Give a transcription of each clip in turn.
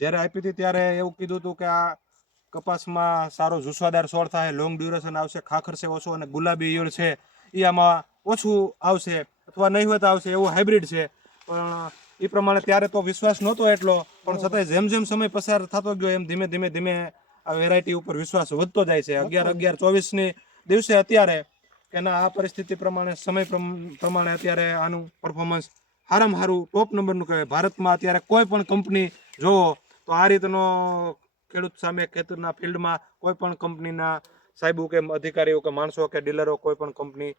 જ્યારે આપી હતી ત્યારે એવું કીધું હતું કે આ કપાસમાં સારો જુસ્સાદાર છોડ થાય, લોંગ ડ્યુરેશન આવશે, ખાખરશે ઓછું અને ગુલાબી ઈયળ છે એ આમાં ઓછું આવશે અથવા નહિવત આવશે એવું હાઇબ્રિડ છે. પણ એ પ્રમાણે ત્યારે તો વિશ્વાસ નહોતો એટલો, પણ છતાંય જેમ જેમ સમય પસાર થતો ગયો એમ ધીમે ધીમે ધીમે આ વેરાયટી ઉપર વિશ્વાસ વધતો જાય છે. 11/11/24ની દિવસે અત્યારે કે ના આ પરિસ્થિતિ પ્રમાણે સમય પ્રમાણે અત્યારે આનું પરફોર્મન્સ સારામાં સારું ટોપ નંબરનું કહેવાય. ભારતમાં અત્યારે કોઈ પણ કંપની જોવો તો આ રીતનો ખેડૂત સામે ખેતરના ફિલ્ડમાં કોઈ પણ કંપનીના સાહેબો કે અધિકારીઓ કે માણસો કે ડીલરો કોઈ પણ કંપની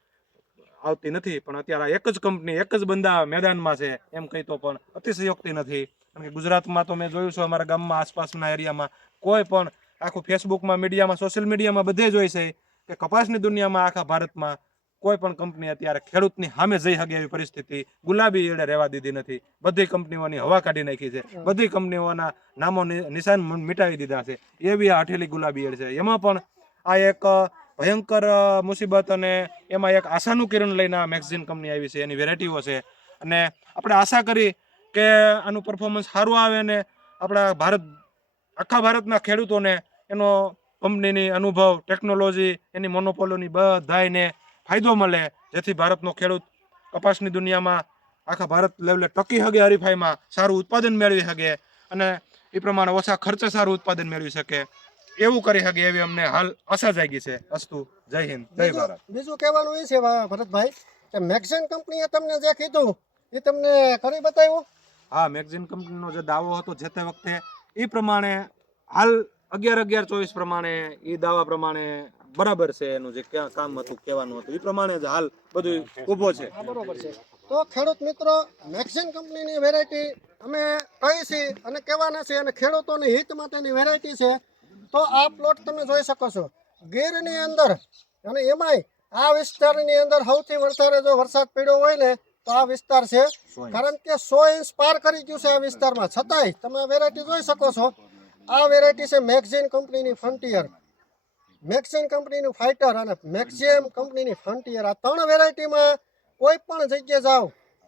આવતી નથી. પણ અત્યારે એક જ કંપની એક જ બંદા મેદાનમાં છે એમ કહી તો પણ અતિશયોક્તિ નથી. કારણ કે ગુજરાતમાં તો મેં જોયું છે અમારા ગામમાં આસપાસના એરિયામાં કોઈ પણ આખું ફેસબુકમાં મીડિયામાં સોશિયલ મીડિયામાં બધે જોઈ છે કે કપાસની દુનિયામાં આખા ભારતમાં કોઈ પણ કંપની અત્યારે ખેડૂતની સામે જઈ શકે એવી પરિસ્થિતિ ગુલાબી ઈયળે રહેવા દીધી નથી. બધી કંપનીઓની હવા કાઢી નાખી છે, બધી કંપનીઓના નામો નિશાન મિટાવી દીધા છે. એવી આ હઠેલી ગુલાબી ઈયળ છે. એમાં પણ આ એક ભયંકર મુસીબત અને એમાં એક આશાનું કિરણ લઈને આ મેગઝીન કંપની આવી છે. એની વેરાયટીઓ છે અને આપણે આશા કરી કે આનું પરફોર્મન્સ સારું આવે ને આપણા આખા ભારતના ખેડૂતોને એનો કંપનીની અનુભવ, ટેકનોલોજી, એની મોનોપોલોની બધાયને ફાયદો મળે, જેથી ભારતનો ખેડૂત કપાસની દુનિયામાં આખા ભારત લેવલે ટકી શકે, હરીફાઈમાં સારું ઉત્પાદન મેળવી શકે અને એ પ્રમાણે ઓછા ખર્ચે સારું ઉત્પાદન મેળવી શકે એવું કરી શકે એવી અમને હાલ આશા જાગી છે. અસ્તુ. જય હિન્દ, જય ભારત. બીજું કહેવાનું એ છે ભરતભાઈ કે મેગઝીન કંપનીએ તમને જે કીધું એ તમને કરી બતાવ્યું? હા, મેગઝીન કંપનીનો જે દાવો હતો જે તે વખતે એ પ્રમાણે હાલ 11/11/24 પ્રમાણે એ દાવા પ્રમાણે બરાબર છે. એનું જે કામ હતું કહેવાનું હતું એ પ્રમાણે જ હાલ બધું ઊભો છે. બરોબર છે. તો ખેડૂત મિત્રો, મેગઝીન કંપનીની વેરાયટી અમે કહી છીએ અને કહેવાના છે અને ખેડૂતોની હિત માટેની વેરાયટી છે. તો આ પ્લોટ તમે જોઈ શકો છો ગીરની અંદર, અને એમાંય આ વિસ્તારની અંદર સૌથી વધારે જો વરસાદ પડ્યો હોય ને તો આ વિસ્તાર છે. કારણ કે 100 ઇંચ પાર કરી ગયું છે આ વિસ્તારમાં, છતાંય તમે આ વેરાયટી જોઈ શકો છો. આ વેરાયટી છે મેગઝીન કંપનીની ફ્રન્ટિયર, મેક્સિમ કંપનીનું ફાઇટર અને મેક્સિમ કંપનીની ફ્રન્ટિયર. આ ત્રણ વેરાયટીમાં કોઈ પણ જગ્યાએ જાઓ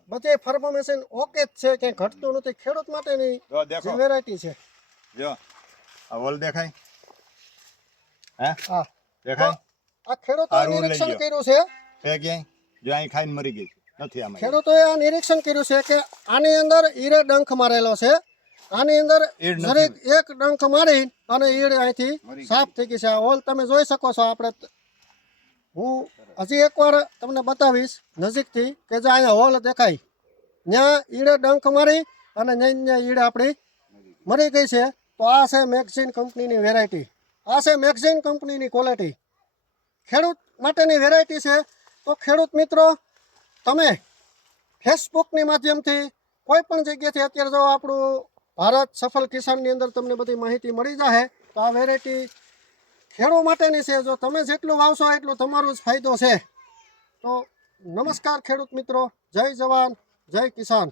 બધે પરફોર્મન્સ ઓકે જ છે, કંઈ ઘટતું નથી. ખેડૂત માટેની જે વેરાયટી છે. જો આ વોલ દેખાય, હે હા દેખાય. આ ખેડૂતોએ નિરીક્ષણ કર્યું છે ક્યાંય જો અહીં ખાઈને મરી ગઈ નથી. આમાં ખેડૂતોએ આ નિરીક્ષણ કર્યું છે કે આની અંદર ઈરે ડંખ મારેલો છે. આની અંદર દરેક એક ડંખ મારી અને ઈડ અહીંથી સાફ થઈ ગઈ છે. આ હોલ તમે જોઈ શકો છો. આપણે હું હજી એકવાર તમને બતાવીશ નજીકથી કે જે અહીંયા હોલ દેખાય, ત્યાં ઈડે ડંખ મારી અને ત્યાં ઈડ આપણી મરી ગઈ છે. તો આ છે મેગઝીન કંપનીની વેરાયટી, આ છે મેગઝીન કંપનીની ક્વોલિટી. ખેડૂત માટેની વેરાયટી છે. તો ખેડૂત મિત્રો, તમે ફેસબુકની માધ્યમથી કોઈ પણ જગ્યાથી અત્યારે જો આપણું ભારત સફળ કિસાનની અંદર તમને બધી માહિતી મળી જશે. તો આ વેરાયટી ખેડૂત માટેની છે. જો તમે જેટલું વાવશો એટલું તમારો જ ફાયદો છે. તો નમસ્કાર ખેડૂત મિત્રો, જય જવાન જય કિસાન.